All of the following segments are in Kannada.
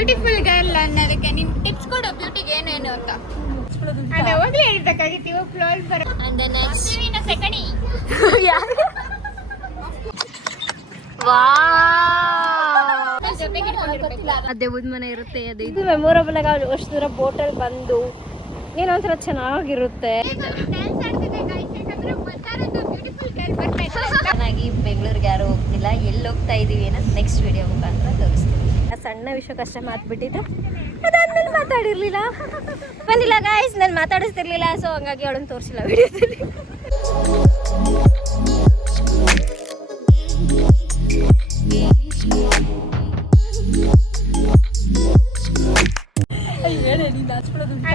ಬ್ಯೂಟಿಫುಲ್ ಗರ್ಲ್ ಅನ್ನೋದಕ್ಕೆ ನಿನ್ ಟಿಪ್ಸ್ ಕೊಡು ಬ್ಯೂಟಿಗೆ ಏನೇನು ಅಂತ. ಅವಾಗಲೇ ಹೇಳ್ಬೇಕಾಗಿತ್ತು ಇವಾಗ ಫ್ಲೋಲ್ ಬರ. ಅಂಡ್ ನೆಕ್ಸ್ಟ್ ಸೆಕಂಡಿ ದೇವದ ಮನೆ ಇರುತ್ತೆ. ಇದು ಮೆಮೊರಬಲ್ ಆಗಿ ಅಷ್ಟು ದೂರ ಬೋಟಲ್ಲಿ ಬಂದು ಏನೋ ಒಂಥರ ಚೆನ್ನಾಗಿರುತ್ತೆ. ಚೆನ್ನಾಗಿ ಬೆಂಗಳೂರಿಗೆ ಯಾರು ಹೋಗ್ತಿಲ್ಲ, ಎಲ್ಲಿ ಹೋಗ್ತಾ ಇದೀವಿ ಅನ್ನೋದು ನೆಕ್ಸ್ಟ್ ವಿಡಿಯೋ ಮುಖಾಂತರ ತೋರಿಸ್ತೀವಿ. ಸಣ್ಣ ವಿಷಯಕ್ಕಷ್ಟೇ ಮಾತ್ಬಿಟ್ಟಿದ್ದು, ಅದಾದ್ಮೇಲೆ ಮಾತಾಡಿರ್ಲಿಲ್ಲ. ಬಂದಿಲ್ಲ ಗಾಯ್ಸ್, ನಾನು ಮಾತಾಡಿಸ್ತಿರ್ಲಿಲ್ಲ, ಸೊ ಹಂಗಾಗಿ ಅವಳನ್ನು ತೋರಿಸಿಲ್ಲ ವಿಡಿಯೋದಲ್ಲಿ.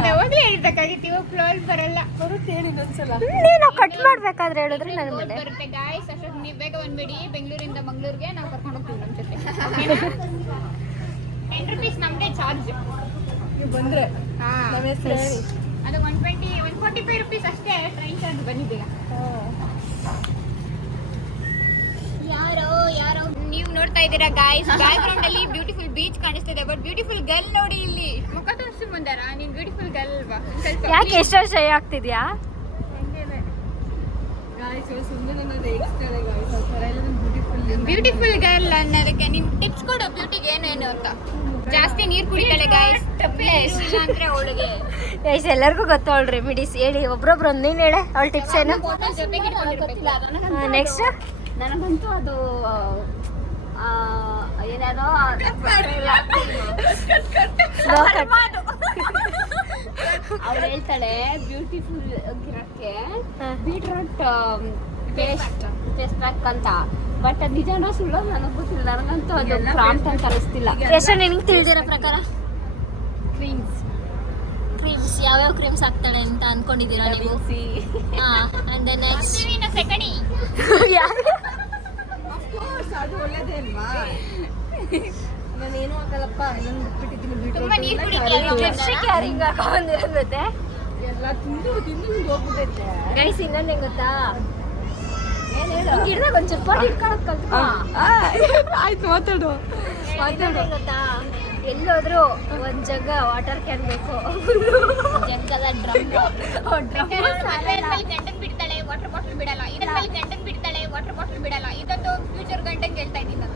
ಅವಾಗಲೇ ಹೇಳ್ಬೇಕಾಗಿತ್ತು ಇವಾಗ ಫ್ಲೋಲ್ ಬರಲ್ಲ. ಬರುತ್ತೆ ಹೇಳಿ ಒಂದ್ಸಲ. ನೀನು ಕಟ್ ಮಾಡ್ಬೇಕಾದ್ರೆ ಹೇಳಿದ್ರೆ ನನ್ನ ಮೇಲೆ ಬರುತ್ತೆ ಗಾಯ್ಸ್. ಅಷ್ಟೊತ್ತು ನೀವು ಬೇಗ ಬಂದ್ಬಿಡಿ. ಬೆಂಗಳೂರಿಂದ ಮಂಗಳೂರಿಗೆ ನಾವು ಕರ್ಕೊಂಡು ಹೋಗ್ತೀವಿ ನಮ್ಮ ಜೊತೆ. 10 rupees ನಮ್ಮದೇ ಚಾರ್ಜ್. ನೀವು ಬಂದರೆ ಅದು 145 rupees ಅಷ್ಟೇ ಟ್ರೈನ್ ಚಾರ್ಜ್ ಬಂದಿದ್ದೀಗ. ಯಾರೋ ನೀವು ನೋಡ್ತಾ ಇದ್ದೀರಾ ಗಾಯ್ಸ್, ಬ್ಯಾಕ್ ಗ್ರೌಂಡ್ ಅಲ್ಲಿ ಬ್ಯೂಟಿಫುಲ್ ಬೀಚ್ ಕಾಣಿಸ್ತಿದೆ. ಬಟ್ ಬ್ಯೂಟಿಫುಲ್ ಗರ್ಲ್ ನೋಡಿ ಇಲ್ಲಿ ಮುಖ ತೋರಿಸಿ ಮುಂದಾರ. ನೀನ್ ಬ್ಯೂಟಿಫುಲ್ ಗರ್ಲ್ ಅಲ್ವಾ? ಯಾಕೆ ಎಷ್ಟೋ ಶೈ ಆಗ್ತಿದ್ಯಾ? ಬ್ಯೂಟಿಫುಲ್ ಗರ್ಲ್ ಅನ್ನೋದಕ್ಕೆ ನಿನ್ ಟಿಪ್ಸ್ ಕೊಡು ಬ್ಯೂಟಿಗೆ ಏನೇನು ಅಂತ. ಜಾಸ್ತಿ ನೀರು ಕುಡಿತಾಳೆ ಗಾಯ್ಸ್, ಅಂದ್ರೆ ಅವಳಿಗೆ ಗೈಸ್ ಎಲ್ಲರಿಗೂ ಗೊತ್ತವಳು ರೆಮಿಡೀಸ್. ಹೇಳಿ ಒಬ್ರೊಬ್ರು ನೀನು ಹೇಳೆ ಅವಳ ಟಿಪ್ಸ್ ಏನು. ನೆಕ್ಸ್ಟ್ ನನಗಂತೂ ಅದು ಏನಾದೋ ಅವ್ರು ಹೇಳ್ತಾಳೆ ಬ್ಯೂಟಿಫುಲ್ ಗಿರಕ್ಕೆ ಬೀಟ್ರೂಟ್ ಪೇಸ್ಟ್ ಪ್ಯಾಕ್ ಅಂತ. ಬಟ್ ಅದು ನಿಜನೋ ಸುಳ್ಳು ನನಗೆ ಗೊತ್ತಿಲ್ಲ. ನನಗಂತೂ ಅದು ಪ್ರಾಂಪ್ಟ್ ಅಂತ ಅನಿಸ್ತಿಲ್ಲ. ಎಷ್ಟು ನಿನಗೆ ತಿಳಿದಿರೋ ಪ್ರಕಾರ ಕ್ರೀಮ್ಸ್ ಯಾವ್ಯಾವ ಕ್ರೀಮ್ಸ್ ಹಾಕ್ತಾಳೆ ಅಂತ ಅನ್ಕೊಂಡಿದ್ದೀರಾ ನೀವು? ಅಂಡ್ ನೆಕ್ಸ್ಟ್ ಸೆಕಂಡಿ ಅದು ಒಳ್ಳೇದೇ ಅಲ್ವಾ? ನಾನೇನು ಹಾಕಲ್ಲಪ್ಪ, ನಾನು ಬಿಟ್ಬಿಟ್ಟಿದ್ದೀನಿ. ತುಂಬಾ ನೀರು ಕುಡಿತಾಳೆ. ಹಿಂಗ ಹಾಕೊಂಡಿರೋದು ಎಲ್ಲ ತಿಂದು ಹೋಗ್ಬಿಟ್ಟೈತೆ ಗೈಸ್. ಇನ್ನೊಂದು ಹೆಂಗ್ ಗೊತ್ತಾ, ಗಿಡದಾಗ ಒಂಚೂರು ಫೋಟೋ ಇಟ್ಕೊಳಕ್ ಕಲ್ತ್ಕೊ. ಆಯ್ತು ಮಾತಾಡು. ಗೊತ್ತಾ, ಎಲ್ಲೋದ್ರು ಒಂದ್ ಜಗ್ಗ ವಾಟರ್ ಕ್ಯಾನ್ ಬೇಕು. ಜಗ್ಗದ ಡ್ರಮ್ ಗಂಟನ್ ಬಿಡ್ತಾಳೆ, ವಾಟರ್ ಬಾಟಲ್ ಬಿಡಲ್ಲ. ಇದ್ರ ಮೇಲೆ ಗಂಟನ್ ಬಿಡ್ತಾಳೆ, ವಾಟರ್ ಬಾಟಲ್ ಬಿಡಲ್ಲ. ಇದೊಂದು ಫ್ಯೂಚರ್ ಗಂಟನ್ ಹೇಳ್ತಾ ಇದ್ದೀನಿ ನಾನು.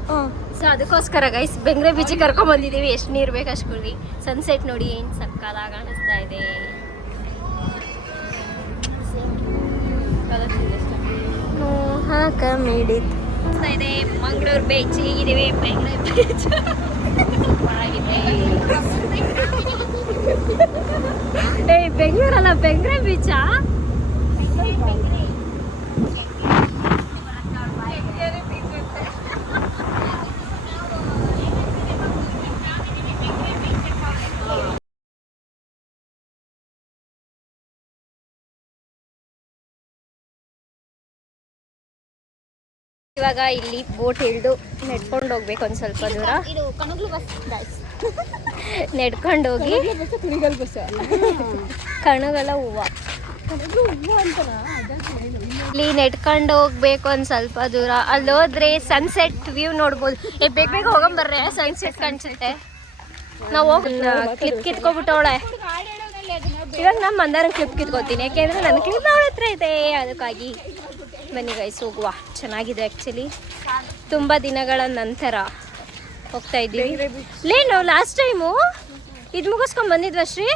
ಸೊ ಅದಕ್ಕೋಸ್ಕರ ಗೈಸ್ ಬೆಂಗ್ರೆ ಬೀಚಿಗೆ ಕರ್ಕೊಂಡ್ ಬಂದಿದೀವಿ. ಎಷ್ಟು ನೀರು ಬೇಕು ಅಷ್ಟು ಕುಡಿ. ಸನ್ಸೆಟ್ ನೋಡಿ ಏನ್ ಸಕ್ಕದಾಗಿ ಕಾಣಿಸ್ತಾ ಇದೆ. ಇದೆ ಮಂಗಳೂರು ಬೀಚ್. ಹೀಗಿದ್ದೀವಿ ಬೆಂಗಳೂರು ಬೀಚ್. ಬೆಂಗಳೂರಲ್ಲ ಬೆಂಗ್ರೆ ಬೀಚಾ? ಇವಾಗ ಇಲ್ಲಿ ಬೋಟ್ ಹಿಡಿದು ನೆಡ್ಕೊಂಡು ಹೋಗ್ಬೇಕು ಒಂದ್ ಸ್ವಲ್ಪ ದೂರ. ಇದು ಕಣಗ್ಲು ಬಸ್ ಗಾಯ್ಸ್. ನೆಡ್ಕೊಂಡು ಹೋಗಿ ಕಣಗಲ ಹೂವು ಇಲ್ಲಿ ನೆಡ್ಕೊಂಡು ಹೋಗ್ಬೇಕು ಒಂದ್ ಸ್ವಲ್ಪ ದೂರ. ಅಲ್ಲಿ ಹೋದ್ರೆ ಸನ್ಸೆಟ್ ವ್ಯೂ ನೋಡ್ಬೋದು. ಬೇಗ ಬೇಗ ಹೋಗಂಬರ್ರೆ, ಸನ್ಸೆಟ್ ಕಾಣಿಸುತ್ತೆ. ನಾವು ಹೋಗಿ ಕ್ಲಿಪ್ ಕಿತ್ಕೊಬಿಟ್ಟವಳೆ. ಇವಾಗ ನಾನು ಮಂದಾರ ಕ್ಲಿಪ್ ಕಿತ್ಕೋತೀನಿ, ಯಾಕೆಂದ್ರೆ ನನ್ನ ಕ್ಲಿಪ್ ಅವಳ ಹತ್ರ ಇದೆ. ಅದಕ್ಕಾಗಿ ಬನ್ನಿ ಗೈಸ್ ಹೋಗುವ. ಚೆನ್ನಾಗಿದೆ ಆ್ಯಕ್ಚುಲಿ. ತುಂಬ ದಿನಗಳ ನಂತರ ಹೋಗ್ತಾ ಇದ್ದೀವಿ. ನಾವು ಲಾಸ್ಟ್ ಟೈಮು ಇದು ಮುಗಿಸ್ಕೊಂಡು ಬಂದಿದ್ವ ಶ್ರೀ.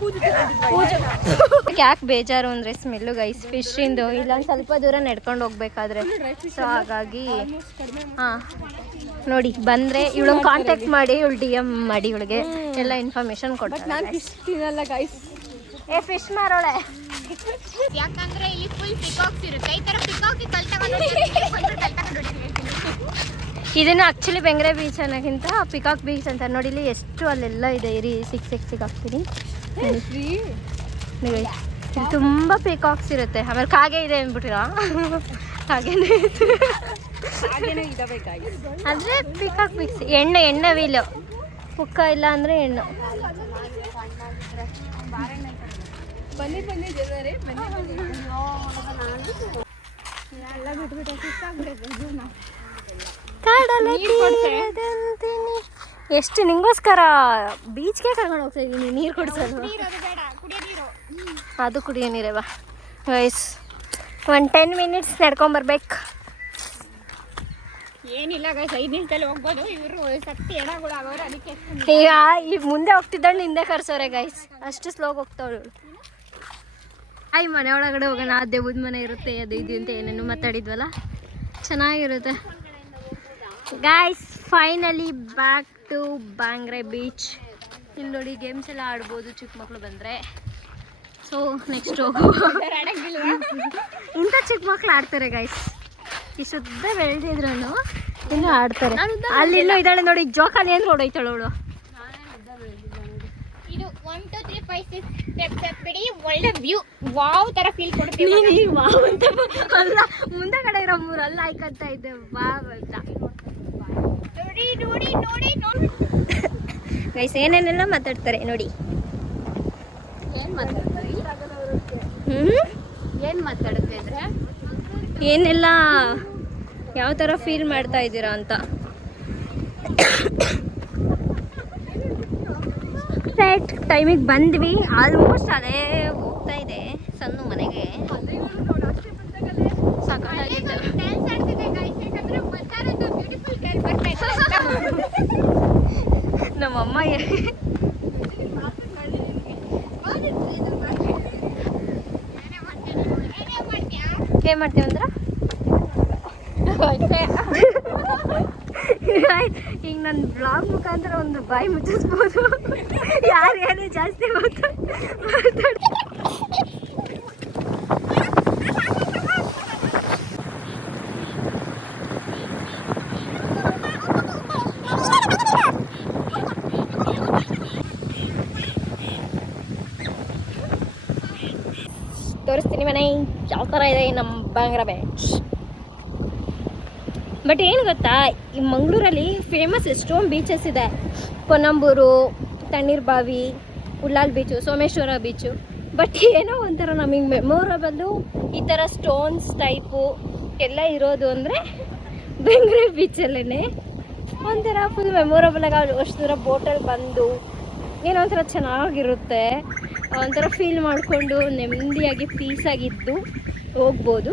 ಪೂಜೆ ಯಾಕೆ ಬೇಜಾರು ಅಂದರೆ ಸ್ಮೆಲ್ಲು ಗೈಸ್ ಫಿಶ್ಶಿಂದು. ಇಲ್ಲೊಂದು ಸ್ವಲ್ಪ ದೂರ ನಡ್ಕೊಂಡು ಹೋಗ್ಬೇಕಾದ್ರೆ. ಸೊ ಹಾಗಾಗಿ ಹಾಂ ನೋಡಿ ಬಂದರೆ ಇವಳನ್ನ ಕಾಂಟ್ಯಾಕ್ಟ್ ಮಾಡಿ, ಇವಳು DM ಮಾಡಿ, ಇವಳಿಗೆ ಎಲ್ಲ ಇನ್ಫಾರ್ಮೇಶನ್ ಕೊಡ್ತಾರೆ. ಫಿಶ್ ಮಾರೋಳೆ. ಯಾಕಂದ್ರೆ ಇಲ್ಲಿ ಫುಲ್ ಪಿಕಾಕ್ಸ್ ಇರುತ್ತೆ. ಈ ತರ ಪಿಕಾಕಿ ಇದನ್ನು ಆ್ಯಕ್ಚುಲಿ ಬೆಂಗ್ರೆ ಬೀಚ್ ಅನ್ನೋಕ್ಕಿಂತ ಪಿಕಾಕ್ ಬೀಚ್ ಅಂತ. ನೋಡಿ ಇಲ್ಲಿ ಎಷ್ಟು ಅಲ್ಲೆಲ್ಲ ಇದೆ. ಇರಿ ಸಿಕ್ಸ್ ಹಾಕ್ತೀನಿ. ಇಲ್ಲಿ ತುಂಬ ಪಿಕಾಕ್ಸ್ ಇರುತ್ತೆ. ಆಮೇಲೆ ಕಾಗೆ ಇದೆ ಅಂದ್ಬಿಟ್ಟಿರ. ಹಾಗೇನೆ ಅಂದರೆ ಪಿಕಾಕ್ ಬೀಚ್. ಎಣ್ಣೆ ವೀಲು ಪುಕ್ಕ ಇಲ್ಲ ಅಂದರೆ ಹೆಣ್ಣು. ಬನ್ನಿ ಜನರೇ, ಬನ್ನಿ. ಎಲ್ಲ ಬಿಟ್ಬಿಟ್ಟು ಸುತ್ತಾಗ್ಬಿಡುತ್ತೆ ಜೀವನ. ಕಡಲ ತೀರದಂತೆ ಎಷ್ಟು ನಿಂಗೋಸ್ಕರ ಬೀಚ್ಗೆ ಕರ್ಕೊಂಡು ಹೋಗ್ತಾ ಇದ್ದೀನಿ ನೀರು ಕುಡಿಸೋದು. ನೀರು ಬೇಡ, ಕುಡಿಯೋ ನೀರು. ಅದು ಕುಡಿಯೋ ನೀರೇ ಬಾ ಗೈಸ್. ಒಂದು 10 ಮಿನಿಟ್ಸ್ ನಡ್ಕೊಂಬರ್ಬೇಕು. ಏನಿಲ್ಲ ಗೈಸ್, 5 ನಿಮಿಷದಲ್ಲಿ ಹೋಗ್ಬೋದು. ಇವರು ಸತ್ತಿ ಎಣಗಳು ಆಗೋರು, ಅದಕ್ಕೆ ಈಗ ಮುಂದೆ ಹೋಗ್ತಿದ್ದಾಳೆ ಹಿಂದೆ ಕರ್ಸೋರೆ ಗೈಸ್, ಅಷ್ಟು ಸ್ಲೋಗಿ ಹೋಗ್ತಾವಳು. ಮನೆ ಒಳಗಡೆ ಹೋಗೋಣ, ದೇವದ ಮನೆ ಇರುತ್ತೆ ಅದು ಇದು ಅಂತ ಏನೇನು ಮಾತಾಡಿದ್ವಲ್ಲ, ಚೆನ್ನಾಗಿರುತ್ತೆ guys. Finally back to Bangre beach. ಇಲ್ಲಿ ನೋಡಿ ಗೇಮ್ಸ್ ಎಲ್ಲ ಆಡ್ಬೋದು ಚಿಕ್ಕ ಮಕ್ಕಳು ಬಂದರೆ. ಸೊ ನೆಕ್ಸ್ಟ್ ಹೋಗು. ಇಂಥ ಚಿಕ್ಕ ಮಕ್ಳು ಆಡ್ತಾರೆ ಗೈಸ್, ಇಷ್ಟುದ್ದ ಬೆಳೆದಿದ್ರು ಇನ್ನೂ ಆಡ್ತಾರೆ. ಅಲ್ಲಿ ಇನ್ನೂ ಇದ್ದಾಳೆ ನೋಡಿ, ಜೋಕಾಲಿ ಅಂದ್ರೆ ಹೊಡೋಯ್ತಾಳೆ ಅವಳು. ಇದು 1 2 3 5 6 ಸ್ಟೆಪ್ ಬಿಡಿ, ಒಳ್ಳೆ ವ್ಯೂ, ವಾವ್ ತರ ಫೀಲ್ ಕೊಡ್ತೀವಿ. ವಾವ್ ಅಂತ ಅಲ್ಲ, ಮುಂದೆ ಕಡೆ ಇರೋ ಮೂರಲ್ಲ ಆಯ್ಕಂತ ಇದ್ದೆ ವಾವ್ ಅಂತ. ನೋಡಿ ನೋಡಿ ನೋಡಿ ನೋಡಿ ಗೈಸ್ ಏನೇನೆಲ್ಲ ಮಾತಾಡ್ತಾರೆ ನೋಡಿ. ಏನು ಮಾತಾಡುತ್ತೆ ಅಂದರೆ ಏನೆಲ್ಲ ಯಾವ ಥರ ಫೀಲ್ ಮಾಡ್ತಾ ಇದ್ದೀರಾ ಅಂತ. ಕರೆಕ್ಟ್ ಟೈಮಿಗೆ ಬಂದ್ವಿ. ಆಲ್ಮೋಸ್ಟ್ ಅದೇ ಹೋಗ್ತಾ ಇದೆ ಸಣ್ಣ ಮನೆಗೆ. ಸಾಕಾಗಿತ್ತು. ಡ್ಯಾನ್ಸ್ ಆಡ್ತಿದೆ ಗೈಸ್, ಯಾಕಂದ್ರೆ ಮತ್ತಾರೊಂದು ಬ್ಯೂಟಿಫುಲ್ ಗರ್ಲ್ ಬರ್ತಾ ಇದೆ. ನಮ್ಮಮ್ಮ ಏನ್ ಮಾಡ್ತೀವಿ ಅಂದ್ರೆ ಈಗ ನನ್ನ ಬ್ಲಾಗ್ ಮುಖಾಂತರ ಒಂದು ಬಾಯಿ ಮುಚ್ಚಿಸ್ಬೋದು. ಯಾರು ಏನೇ ಜಾಸ್ತಿ ಮಾತಾಡಿ ತೋರಿಸ್ತೀನಿ ಮನೆ ಯಾವ ಥರ ಇದೆ ನಮ್ಮ ಬಾಂಗ್ರಾ ಬೀಚ್. ಬಟ್ ಏನು ಗೊತ್ತಾ, ಈ ಮಂಗಳೂರಲ್ಲಿ ಫೇಮಸ್ ಎಷ್ಟೊಂದು ಬೀಚಸ್ ಇದೆ. Panambur, Tannirbavi, Ullal beach, Someshwara beach. But ಏನೋ ಒಂಥರ ನಮಗೆ ಮೆಮೊರಬಲ್ಲು ಈ ಥರ ಸ್ಟೋನ್ಸ್ ಟೈಪು ಎಲ್ಲ ಇರೋದು ಅಂದರೆ ಬೆಂಗ್ರೆ ಬೀಚಲ್ಲೇ. ಒಂಥರ ಫುಲ್ ಮೆಮೊರಬಲ್ ಆಗಿ ಅಷ್ಟು ದೂರ ಬೋಟಲ್ಲಿ ಬಂದು ಏನೋ ಒಂಥರ ಚೆನ್ನಾಗಿರುತ್ತೆ. ಒಂಥರ ಫೀಲ್ ಮಾಡಿಕೊಂಡು ನೆಮ್ಮದಿಯಾಗಿ ಪೀಸಾಗಿದ್ದು ಹೋಗ್ಬೋದು.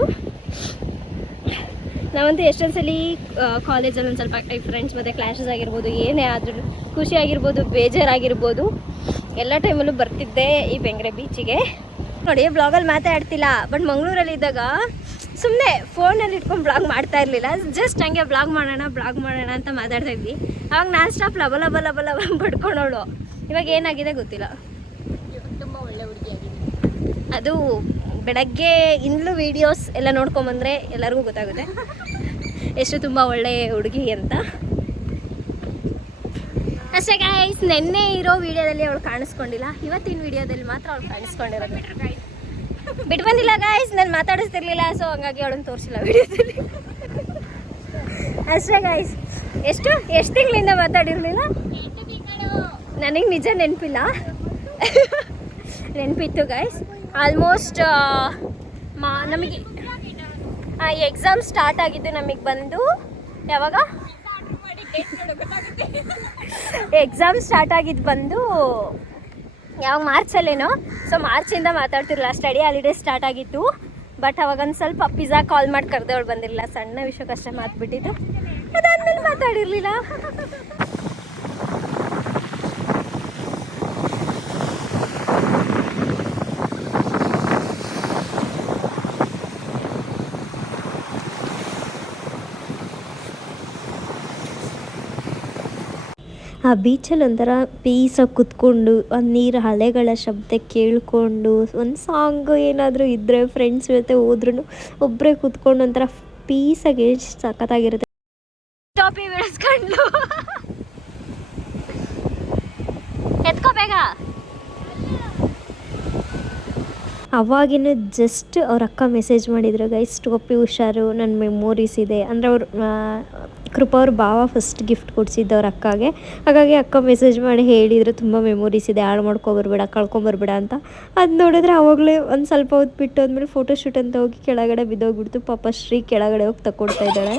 ನಾವಂತೂ ಎಷ್ಟೊಂದು ಸಲ ಕಾಲೇಜಲ್ಲಿ ಒಂದು ಸ್ವಲ್ಪ ಫ್ರೆಂಡ್ಸ್ ಮತ್ತು ಕ್ಲಾಶಸ್ ಆಗಿರ್ಬೋದು, ಏನೇ ಆದ್ರೂ ಖುಷಿ ಆಗಿರ್ಬೋದು, ಬೇಜಾರಾಗಿರ್ಬೋದು, ಎಲ್ಲ ಟೈಮಲ್ಲೂ ಬರ್ತಿದ್ದೆ ಈ ಬೆಂಗ್ರೆ ಬೀಚಿಗೆ. ನೋಡಿ ಬ್ಲಾಗಲ್ಲಿ ಮಾತಾಡ್ತಿಲ್ಲ, ಬಟ್ ಮಂಗಳೂರಲ್ಲಿ ಇದ್ದಾಗ ಸುಮ್ಮನೆ ಫೋನಲ್ಲಿ ಇಟ್ಕೊಂಡು ಬ್ಲಾಗ್ ಮಾಡ್ತಾ ಇರಲಿಲ್ಲ. ಜಸ್ಟ್ ಹಂಗೆ ಬ್ಲಾಗ್ ಮಾಡೋಣ ಅಂತ ಮಾತಾಡ್ತಾ ಇದ್ವಿ. ಆವಾಗ ನಾನ್ ಸ್ಟಾಪ್ ಲಬ ಲಬ ಲಬ ಲಬ ಪಡ್ಕೊಂಡವಳು. ಇವಾಗ ಏನಾಗಿದೆ ಗೊತ್ತಿಲ್ಲ. ತುಂಬ ಒಳ್ಳೆ ಹುಡುಗಿಯಾಗಿದೆ. ಅದು ಬೆಳಗ್ಗೆ ಇಂದಲೂ ವೀಡಿಯೋಸ್ ಎಲ್ಲ ನೋಡ್ಕೊಂಬಂದರೆ ಎಲ್ಲರಿಗೂ ಗೊತ್ತಾಗುತ್ತೆ ಎಷ್ಟು ತುಂಬ ಒಳ್ಳೆ ಹುಡುಗಿ ಅಂತ. ಅಷ್ಟೇ ಗೈಸ್, ನೆನ್ನೆ ಇರೋ ವಿಡಿಯೋದಲ್ಲಿ ಅವಳು ಕಾಣಿಸ್ಕೊಂಡಿಲ್ಲ, ಇವತ್ತಿನ ವಿಡಿಯೋದಲ್ಲಿ ಮಾತ್ರ ಅವಳು ಕಾಣಿಸ್ಕೊಂಡಿರೋದು. ಬಿಟ್ಟು ಬಂದಿಲ್ಲ ಗೈಸ್, ನಾನು ಮಾತಾಡಿಸ್ತಿರ್ಲಿಲ್ಲ, ಸೊ ಹಂಗಾಗಿ ಅವಳನ್ನು ತೋರಿಸಿಲ್ಲ ವಿಡಿಯೋದಲ್ಲಿ. ಅಷ್ಟೇ ಗೈಸ್. ಎಷ್ಟು ತಿಂಗಳಿಂದ ಮಾತಾಡಿರಲಿಲ್ಲ ನನಗೆ ನಿಜ ನೆನಪಿಲ್ಲ. ನೆನಪಿತ್ತು ಗೈಸ್. ಆಲ್ಮೋಸ್ಟ್ ನಮಗೆ ಎಕ್ಸಾಮ್ ಸ್ಟಾರ್ಟ್ ಆಗಿದ್ದು ನಮಗೆ ಬಂದು ಯಾವಾಗ ಎಕ್ಸಾಮ್ ಸ್ಟಾರ್ಟ್ ಆಗಿದ್ದು ಬಂದು ಯಾವಾಗ ಮಾರ್ಚಲ್ಲೇನೋ. ಸೊ ಮಾರ್ಚಿಂದ ಮಾತಾಡ್ತಿರಲಿಲ್ಲ, ಸ್ಟಡಿ ಹಾಲಿಡೇಸ್ ಸ್ಟಾರ್ಟ್ ಆಗಿತ್ತು. ಬಟ್ ಅವಾಗ ಒಂದು ಸ್ವಲ್ಪ ಪಿಜ್ಜಾ ಕಾಲ್ ಮಾಡಿ ಕರೆದವಳು ಬಂದಿರಲಿಲ್ಲ, ಸಣ್ಣ ವಿಷಯಕ್ಕಷ್ಟೇ ಮಾತ್ಬಿಟ್ಟಿದ್ದು. ಅದಾದ್ಮೇಲೆ ಮಾತಾಡಿರಲಿಲ್ಲ. ಆ ಬೀಚಲ್ಲಿ ಒಂಥರ ಪೀಸಾಗಿ ಕುತ್ಕೊಂಡು ಒಂದು ನೀರು ಅಲೆಗಳ ಶಬ್ದ ಕೇಳಿಕೊಂಡು ಒಂದು ಸಾಂಗು ಏನಾದರೂ ಇದ್ದರೆ ಫ್ರೆಂಡ್ಸ್ ಜೊತೆ ಹೋದ್ರೂ ಒಬ್ಬರೇ ಕುತ್ಕೊಂಡು ಒಂಥರ ಪೀಸಾಗಿ ಎಷ್ಟು ಸಖತ್ತಾಗಿರುತ್ತೆ. ಟಾಪಿ ಬೆಳೆಸ್ಕೊಂಡು ಎತ್ಕೋ ಬೇಗ. ಅವಾಗಿನ ಜಸ್ಟ್ ಅವ್ರ ಅಕ್ಕ ಮೆಸೇಜ್ ಮಾಡಿದ್ರು, ಗೈಸ್ ಟೋಪಿ ಹುಷಾರು, ನನ್ನ ಮೆಮೊರೀಸ್ ಇದೆ ಅಂದರೆ ಅವ್ರು ಕೃಪಾ ಅವ್ರ ಭಾವ ಫಸ್ಟ್ ಗಿಫ್ಟ್ ಕೊಡಿಸಿದ್ದು ಅವ್ರ ಅಕ್ಕಗೆ. ಹಾಗಾಗಿ ಅಕ್ಕ ಮೆಸೇಜ್ ಮಾಡಿ ಹೇಳಿದ್ರು ತುಂಬ ಮೆಮೊರೀಸ್ ಇದೆ, ಹಾಳು ಮಾಡ್ಕೊಬರ್ಬೇಡ, ಕಳ್ಕೊಂಬರ್ಬೇಡ ಅಂತ. ಅದು ನೋಡಿದ್ರೆ ಆವಾಗಲೇ ಒಂದು ಸ್ವಲ್ಪ ಹೊತ್ತು ಬಿಟ್ಟು ಆದಮೇಲೆ ಫೋಟೋಶೂಟ್ ಅಂತ ಹೋಗಿ ಕೆಳಗಡೆ ಬಿದ್ದೋಗ್ಬಿಡ್ತು. ಪಾಪ ಶ್ರೀ ಕೆಳಗಡೆ ಹೋಗಿ ತಗೊಳ್ತಾ ಇದ್ದಾಳೆ.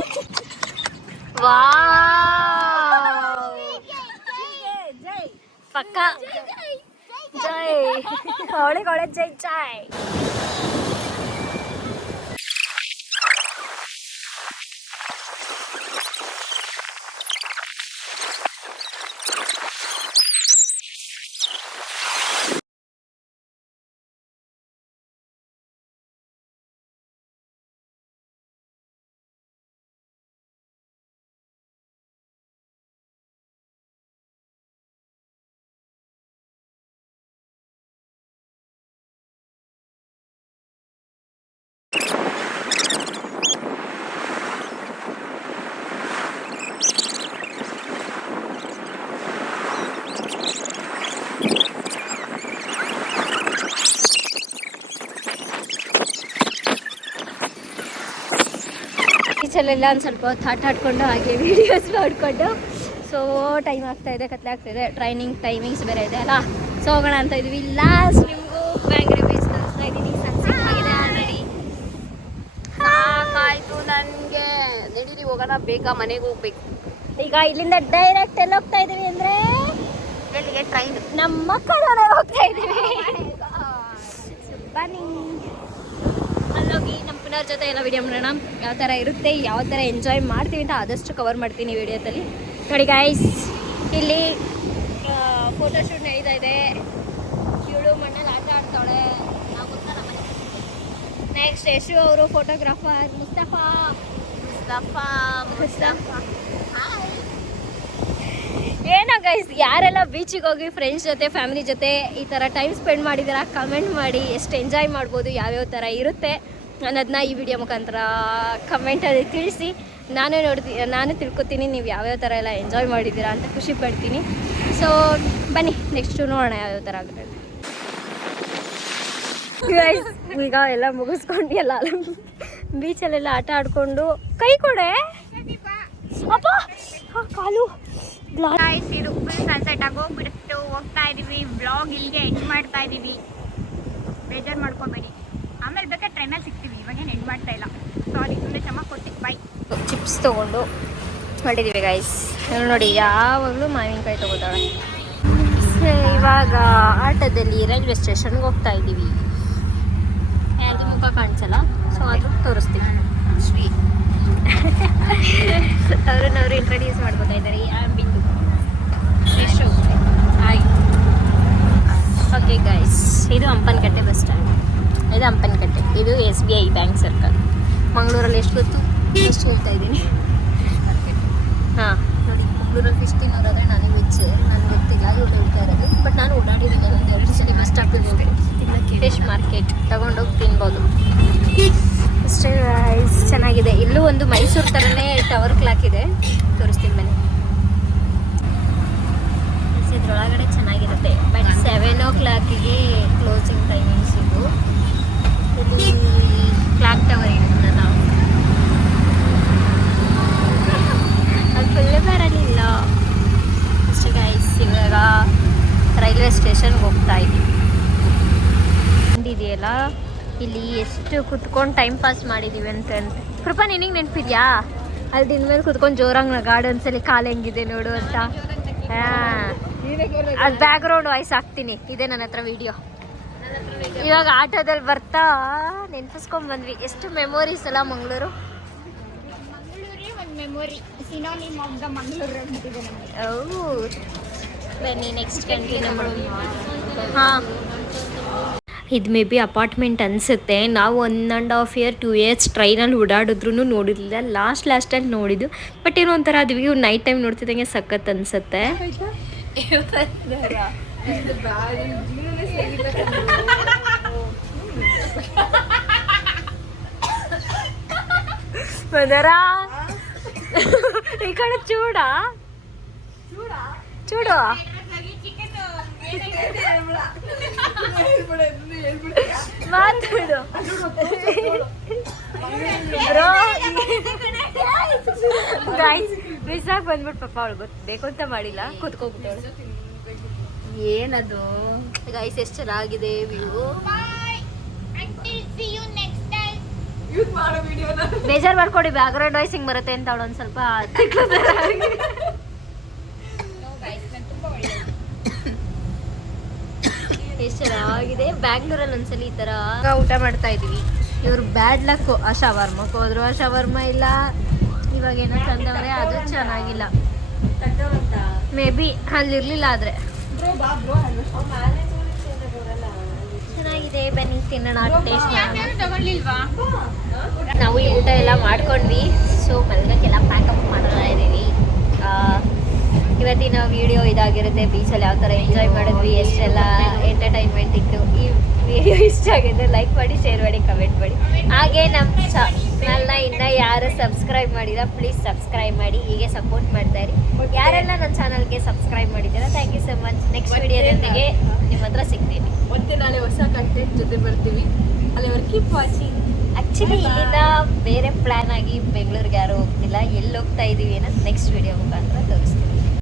ಪಕ್ಕ ಜೈ ಅವಳಿಗೆ ಜೈ ಜೈ. ಬೀಚಲ್ಲೆಲ್ಲ ಒಂದು ಸ್ವಲ್ಪ ಹೊತ್ತು ಆಟ ಆಡ್ಕೊಂಡು ಹಾಗೆ ವೀಡಿಯೋಸ್ ಮಾಡಿಕೊಂಡು ಸೊ ಟೈಮ್ ಆಗ್ತಾಯಿದೆ, ಕತ್ಲೆ ಆಗ್ತಾಯಿದೆ, ಟ್ರೈನಿಂಗ್ ಟೈಮಿಂಗ್ಸ್ ಬೇರೆ ಇದೆ ಅಲ್ಲ. ಸೊ ಹೋಗೋಣ ಅಂತ ಇದ್ವಿ. ಲಾಸ್ಟ್ ನಿಮಗೂ ಬ್ಯಾಂಗ್ರಿ ಬೀಚ್ ತೋರಿಸ್ತಾ ಇದ್ದೀನಿ. ಸನ್ಸೆಟ್ ಆಗಿದೆ ಆಲ್ರೆಡಿ. ಸಾಕಾಯ್ತು ನನಗೆ. ನಡೀರಿ ಹೋಗೋಣ, ಬೇಗ ಮನೆಗೆ ಹೋಗ್ಬೇಕು. ಈಗ ಇಲ್ಲಿಂದ ಡೈರೆಕ್ಟ್ ಎಲ್ಲ ಹೋಗ್ತಾ ಇದ್ದೀವಿ ಅಂದರೆ ಎಲ್ಲಿಗೆ? ಟ್ರೈನ್. ನಮ್ಮ ಮಕ್ಕಳೊಳಗೆ ಹೋಗ್ತಾ ಇದ್ದೀವಿ. ಬನ್ನಿ ಅಲ್ಲೋಗಿ ನಮ್ಮ ಪುನರ್ ಜೊತೆ ಎಲ್ಲ ವಿಡಿಯೋ ಮಾಡೋಣ. ಯಾವ ಥರ ಇರುತ್ತೆ, ಯಾವ ಥರ ಎಂಜಾಯ್ ಮಾಡ್ತೀವಿ ಅಂತ ಆದಷ್ಟು ಕವರ್ ಮಾಡ್ತೀನಿ ವಿಡಿಯೋದಲ್ಲಿ. ನೋಡಿ ಗೈಸ್, ಇಲ್ಲಿ ಫೋಟೋಶೂಟ್ ನಡೀತಾ ಇದೆ. ಇವಳು ಮಣ್ಣಲ್ಲಿ ಆಟ ಆಡ್ತಾಳೆ. ನಾವು ಗೊತ್ತಲ್ಲ ಮನೆ. ನೆಕ್ಸ್ಟ್ ಯಶು ಅವರು ಫೋಟೋಗ್ರಾಫರ್. ಮುಸ್ತಫಾ ಏನೋ ಗೈಸ್, ಯಾರೆಲ್ಲ ಬೀಚಿಗೆ ಹೋಗಿ ಫ್ರೆಂಡ್ಸ್ ಜೊತೆ ಫ್ಯಾಮಿಲಿ ಜೊತೆ ಈ ಥರ ಟೈಮ್ ಸ್ಪೆಂಡ್ ಮಾಡಿದ್ದೀರಾ ಕಮೆಂಟ್ ಮಾಡಿ. ಎಷ್ಟು ಎಂಜಾಯ್ ಮಾಡ್ಬೋದು, ಯಾವ್ಯಾವ ಥರ ಇರುತ್ತೆ ಅನ್ನೋದನ್ನ ಈ ವಿಡಿಯೋ ಮುಖಾಂತರ ಕಮೆಂಟಲ್ಲಿ ತಿಳಿಸಿ. ನಾನು ತಿಳ್ಕೊತೀನಿ ನೀವು ಯಾವ್ಯಾವ ಥರ ಎಲ್ಲ ಎಂಜಾಯ್ ಮಾಡಿದ್ದೀರಾ ಅಂತ ಖುಷಿ ಪಡ್ತೀನಿ. ಸೊ ಬನ್ನಿ ನೆಕ್ಸ್ಟು ನೋಡೋಣ ಯಾವ್ಯಾವ ಥರ ಆಗುತ್ತೆ. ಗೈಸ್ ಈಗ ಎಲ್ಲ ಮುಗಿಸ್ಕೊಂಡು ಎಲ್ಲ ಬೀಚಲ್ಲೆಲ್ಲ ಆಟ ಆಡಿಕೊಂಡು ಕೈ ಕೊಡೆ ಅಪ್ಪ ಕಾಲು ಗೈಸ್, ಇದು ಫುಲ್ ಸನ್ಸೆಟ್ ಆಗೋಗ್ಬಿಟ್ಟು ಹೋಗ್ತಾ ಇದೀವಿ. ವ್ಲಾಗ್ ಇಲ್ಲಿಗೆ ಎಂಡ್ ಮಾಡ್ತಾ ಇದೀವಿ. ಬೇಜಾರು ಮಾಡ್ಕೊಬೇಡಿ, ಆಮೇಲೆ ಬೇಕಾದ್ರೆ ಟ್ರೈನಲ್ಲಿ ಸಿಗ್ತೀವಿ. ಇವಾಗೇನು ಎಂಡ್ ಮಾಡ್ತಾ ಇಲ್ಲ. ಸಾರಿ, ಸುಮ್ಮನೆ ಕ್ಷಮ ಕೊಡ್ತೀವಿ. ಬೈ. ಚಿಪ್ಸ್ ತೊಗೊಂಡು ಹೊರಟಿದ್ದೀವಿ ಗೈಸ್. ನೋಡಿ ಯಾವಾಗಲೂ ಮಾವಿನಕಾಯಿ ತೊಗೋತಾಳೆ. ಇವಾಗ ಆಟೋದಲ್ಲಿ ರೈಲ್ವೆ ಸ್ಟೇಷನ್ಗೆ ಹೋಗ್ತಾ ಇದ್ದೀವಿ. ಯಾರಿಗೂ ಮುಖ ಕಾಣಿಸಲ್ಲ, ಸೊ ಅದು ತೋರಿಸ್ತೀವಿ. ಶ್ರೀ ಅವ್ರನ್ನವರು ಇಂಟ್ರಡ್ಯೂಸ್ ಮಾಡ್ಕೋತಾ ಇದ್ದಾರೆ. ಬಿಂದು ಹಾಯ್. ಓಕೆ ಗೈಸ್, ಇದು ಹಂಪನಕಟ್ಟೆ ಬಸ್ ಸ್ಟ್ಯಾಂಡ್. ಇದು ಹಂಪನಕಟ್ಟೆ, ಇದು SBI ಬ್ಯಾಂಕ್ ಸರ್ಕಲ್. ಮಂಗಳೂರಲ್ಲಿ ಎಷ್ಟು ಗೊತ್ತು, ಎಷ್ಟು ಹೇಳ್ತಾ ಇದ್ದೀನಿ. ಹಾಂ ನೋಡಿ, ಮಂಗಳೂರಲ್ಲಿ ಫಿಶ್ ತಿನ್ನೋದಾದರೆ ನನಗೆ ವೆಜ್ಜೆ, ನನಗೆ ಗೊತ್ತಿಲ್ಲ ಇವ್ರು ಹೇಳ್ತಾ ಇರೋದು. ಬಟ್ ನಾನು ಓಡಾಡಿದ್ದೀನಿ ಒಂದು 2 ಸಲ ಬಸ್ ಸ್ಟಾಪಿಗೆ ಹೋಗಿ ಫಿಶ್ ಮಾರ್ಕೆಟ್ ತಗೊಂಡೋಗಿ ತಿನ್ಬೋದು. ಅಷ್ಟೇ ಗೈಸ್, ಚೆನ್ನಾಗಿದೆ. ಇಲ್ಲೂ ಒಂದು ಮೈಸೂರು ಥರನೇ ಟವರ್ ಕ್ಲಾಕ್ ಇದೆ, ತೋರಿಸ್ತೀನಿ ಬನ್ನಿ. ಇದ್ರೊಳಗಡೆ ಚೆನ್ನಾಗಿರುತ್ತೆ. ಬಟ್ 7 o'clock ಕ್ಲೋಸಿಂಗ್ ಟೈಮಿಂಗ್ಸ್ ಇದು. ಇಲ್ಲಿ ಕ್ಲಾಕ್ ಟವರ್ ಇರುತ್ತಲ್ಲ, ಅದು ಫುಲ್ ಬರಲಿಲ್ಲ. ಅಷ್ಟೇ ಗೈಸ್, ಇವಾಗ ರೈಲ್ವೆ ಸ್ಟೇಷನ್ಗೆ ಹೋಗ್ತಾ ಇದ್ದೀವಿ. ಇದೆಯಲ್ಲ, ಇಲ್ಲಿ ಎಷ್ಟು ಕುತ್ಕೊಂಡು ಟೈಮ್ ಪಾಸ್ ಮಾಡಿದ್ದೀವಿ ಅಂತ. ಕೃಪಾ, ನಿನಗೆ ನೆನಪಿದ್ಯಾ ಅಲ್ಲಿ ದಿನ ಮೇಲೆ ಕುತ್ಕೊಂಡು ಜೋರಾಗಿ ಗಾರ್ಡನ್ಸಲ್ಲಿ ಕಾಲು ಹೆಂಗಿದೆ ನೋಡು ಅಂತ. ಹಾಂ, ಅದು ಬ್ಯಾಕ್ಗ್ರೌಂಡ್ ವಾಯ್ಸ್ ಹಾಕ್ತೀನಿ. ಇದೆ ನನ್ನ ಹತ್ರ ವಿಡಿಯೋ. ಇವಾಗ ಆಟೋದಲ್ಲಿ ಬರ್ತಾ ನೆನ್ಪಿಸ್ಕೊಂಡ್ ಬಂದ್ವಿ. ಎಷ್ಟು ಮೆಮೊರೀಸ್ ಅಲ್ಲ ಮಂಗಳೂರು. ಮಂಗಳೂರೇ ಒಂದು memory, synonym of the Mangaluru ಅಂತಿದೆ ನಮಗೆ. ಬನ್ನಿ ನೆಕ್ಸ್ಟ್ ಕಂಟಿನ್ಯೂ ಮಾಡೋಣ. ಹಾಂ, ಇದು ಮೇ ಬಿ ಅಪಾರ್ಟ್ಮೆಂಟ್ ಅನಿಸುತ್ತೆ. ನಾವು 1.5 year 2 years ಟ್ರೈನಲ್ಲಿ ಓಡಾಡಿದ್ರೂ ನೋಡಿರಲಿಲ್ಲ. ಲಾಸ್ಟಲ್ಲಿ ನೋಡಿದ್ದು. ಬಟ್ ಏನೋ ಒಂಥರ ಅದು ವ್ಯೂ ನೈಟ್ ಟೈಮ್ ನೋಡ್ತಿದ್ದಂಗೆ ಸಖತ್ ಅನಿಸುತ್ತೆ. ಈ ಕಡೆ చూడు ಮಾತಾಡು ಬ್ರೋ. ಗೈಸ್, ರಿಸಾಕ್ ಬಂದ್ಬಿಟ್ಟು ಪಾಪ ಅವಳು ಬೇಕು ಅಂತ ಮಾಡಿಲ್ಲ, ಕೂತ್ಕೋಗ್ಬಿಟ್ಟವಳು. ಏನದು ಗೈಸ್, ಎಷ್ಟು ಚೆನ್ನಾಗಿದೆ ವ್ಯೂ. ಬೇಜಾರು ಮಾಡ್ಕೊಡಿ, ಬ್ಯಾಕ್ಗ್ರೌಂಡ್ ವಾಯ್ಸಿಂಗ್ ಬರುತ್ತೆ ಅಂತ ಅವಳು ಒಂದು ಸ್ವಲ್ಪ ಚೆನ್ನಾಗಿದೆ. ಬ್ಯಾಂಗ್ಳೂರಲ್ಲಿ ಒಂದ್ಸಲಿ ಈ ತರ ಊಟ ಮಾಡ್ತಾ ಇದೀವಿ. ಇವ್ರು ಬ್ಯಾಡ್ ಲಕ್, ಆ ಶವರ್ಮಕ್ಕೆ ಹೋದ್ರು, ಆ ಶವರ್ಮ ಇಲ್ಲ. ಇವಾಗ ಏನೋ ತಂದವ್ರೆ, ಅದು ಚೆನ್ನಾಗಿಲ್ಲ. ಮೇ ಬಿ ಅಲ್ಲಿರ್ಲಿಲ್ಲ ಆದ್ರೆ. ಚೆನ್ನಾಗಿದೆ, ಬನ್ನಿ ತಿನ್ನೋಣ, ಟೇಸ್ಟ್ ಮಾಡೋಣ. ತಗೊಳ್ಳಿಲ್ವಾ? ನಾವು ಈ ಊಟ ಎಲ್ಲ ಮಾಡ್ಕೊಂಡ್ವಿ. ಸೊ ಮಲ್ಗಕ್ಕೆಲ್ಲ ಪ್ಯಾಕಪ್ ಮಾಡ್ತಾ ಇದ್ದೀವಿ. ಇವತ್ತಿನ ವಿಡಿಯೋ ಇದಾಗಿರುತ್ತೆ. ಬೀಚಲ್ಲಿ ಯಾವ ಥರ ಎಂಜಾಯ್ ಮಾಡಿದ್ವಿ, ಎಷ್ಟೆಲ್ಲ ಎಂಟರ್ಟೈನ್ಮೆಂಟ್ ಇತ್ತು. ಈ ವಿಡಿಯೋ ಇಷ್ಟ ಆಗಿದ್ರೆ ಲೈಕ್ ಮಾಡಿ, ಶೇರ್ ಮಾಡಿ, ಕಮೆಂಟ್ ಮಾಡಿ. ಹಾಗೆ ನಮ್ಮ ಚಾನಲ್ನ ಇನ್ನೂ ಯಾರು ಸಬ್ಸ್ಕ್ರೈಬ್ ಮಾಡಿಲ್ಲ, ಪ್ಲೀಸ್ ಸಬ್ಸ್ಕ್ರೈಬ್ ಮಾಡಿ. ಹೀಗೆ ಸಪೋರ್ಟ್ ಮಾಡ್ತಾ ಇರಿ. ಯಾರೆಲ್ಲ ನನ್ನ ಚಾನಲ್ಗೆ ಸಬ್ಸ್ಕ್ರೈಬ್ ಮಾಡಿದ್ದೀರಾ, thank you so much. Next ವಿಡಿಯೋದೊಂದಿಗೆ ನಿಮ್ಮ ಹತ್ರ ಸಿಗ್ತೀನಿ. ಮತ್ತೆ ನಾಳೆ ಹೊಸ ಕಂಟೆಂಟ್ ಜೊತೆ ಬರ್ತೀವಿ. ಅಲ್ಲಿವರೆಗೆ ಕೀಪ್ ವಾಚಿಂಗ್. ಆ್ಯಕ್ಚುಲಿ ಇಲ್ಲಿಂದ ಬೇರೆ ಪ್ಲ್ಯಾನ್ ಆಗಿ ಬೆಂಗಳೂರಿಗೆ ಯಾರು ಹೋಗ್ತಿಲ್ಲ. ಎಲ್ಲಿ ಹೋಗ್ತಾ ಇದ್ದೀವಿ ಅನ್ನೋದು ನೆಕ್ಸ್ಟ್ ವಿಡಿಯೋ ಮುಖಾಂತರ ತೋರಿಸ್ತೀನಿ.